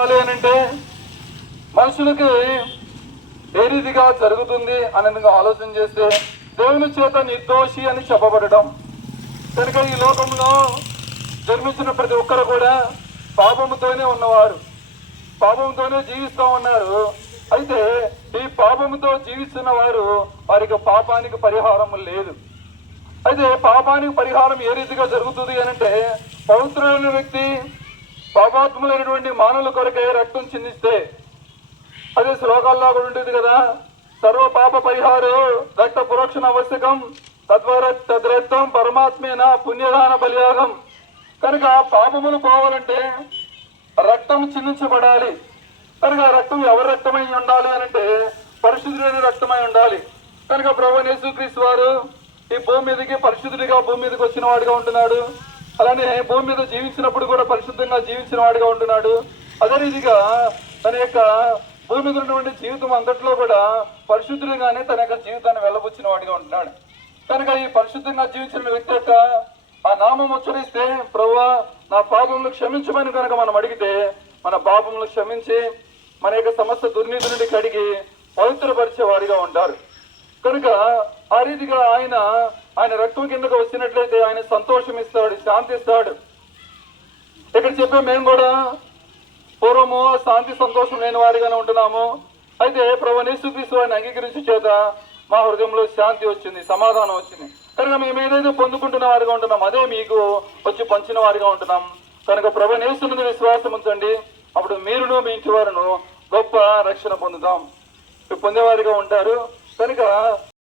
అంటే మనుషులకి ఏ రీతిగా జరుగుతుంది అనేది ఆలోచన చేస్తే దేవుని చేత నిర్దోషి అని చెప్పబడటం. కనుక ఈ లోకంలో జన్మించిన ప్రతి ఒక్కరు కూడా పాపముతోనే ఉన్నవారు, పాపంతోనే జీవిస్తూ ఉన్నారు. అయితే ఈ పాపముతో జీవిస్తున్న వారు వారికి పాపానికి పరిహారం లేదు. అయితే పాపానికి పరిహారం ఏ రీతిగా జరుగుతుంది అంటే పవిత్రులైన వ్యక్తి పాపాత్ములైనటువంటి మానవుల కొరకే రక్తం చిందిస్తే, అదే శ్లోకాల్లో కూడా ఉంటుంది కదా, సర్వ పాప పరిహారం రక్త పురోక్షణ ఆవశ్యకం తద్వారా తద్రక్తం పరమాత్మేన పుణ్యదాన బలియాగం. కనుక పాపములు పోవాలంటే రక్తం చిందించబడాలి. కనుక రక్తం ఎవరి రక్తమై ఉండాలి అంటే పరిశుద్ధులైన రక్తమై ఉండాలి. కనుక ప్రభువైన యేసుక్రీస్తు వారు ఈ భూమి మీదకి పరిశుద్ధుడిగా భూమి మీదకి వచ్చిన వాడిగా ఉంటున్నాడు. అలానే భూమి మీద జీవించినప్పుడు కూడా పరిశుద్ధంగా జీవించిన వాడిగా ఉంటున్నాడు. అదే రీతిగా తన యొక్క భూమి మీద ఉన్నటువంటి జీవితం అంతట్లో కూడా పరిశుద్ధుడిగానే తన యొక్క జీవితాన్ని వెళ్ళబుచ్చిన వాడిగా ఉంటున్నాడు. కనుక ఈ పరిశుద్ధంగా జీవించిన వ్యక్తి యొక్క ఆ నామం ఉచ్చరిస్తే ప్రభువా నా పాపములు క్షమించమని కనుక మనం అడిగితే మన పాపములు క్షమించి మన యొక్క సమస్త దుర్నీతి నుండి కడిగి పవిత్రపరిచే వాడిగా ఉంటారు. కనుక ఆ రీతిగా ఆయన రక్తం కిందకు వచ్చినట్లయితే ఆయన సంతోషం ఇస్తాడు, శాంతి ఇస్తాడు. ఇక్కడ చెప్పే మేము కూడా పూర్వము శాంతి సంతోషం లేని వారిగానే ఉంటున్నాము. అయితే ప్రభువైన యేసుక్రీస్తు వారిని అంగీకరించి చేత మా హృదయంలో శాంతి వచ్చింది, సమాధానం వచ్చింది. కనుక మేము ఏదైతే పొందుకుంటున్న వారిగా ఉంటున్నాం అదే మీకు వచ్చి పంచిన వారిగా ఉంటున్నాం. కనుక ప్రభువైన యేసునందు విశ్వాసం ఉంచండి, అప్పుడు మీరును మీ ఇంటి వారును గొప్ప రక్షణ పొందుతాం, పొందేవారిగా ఉంటారు. కనుక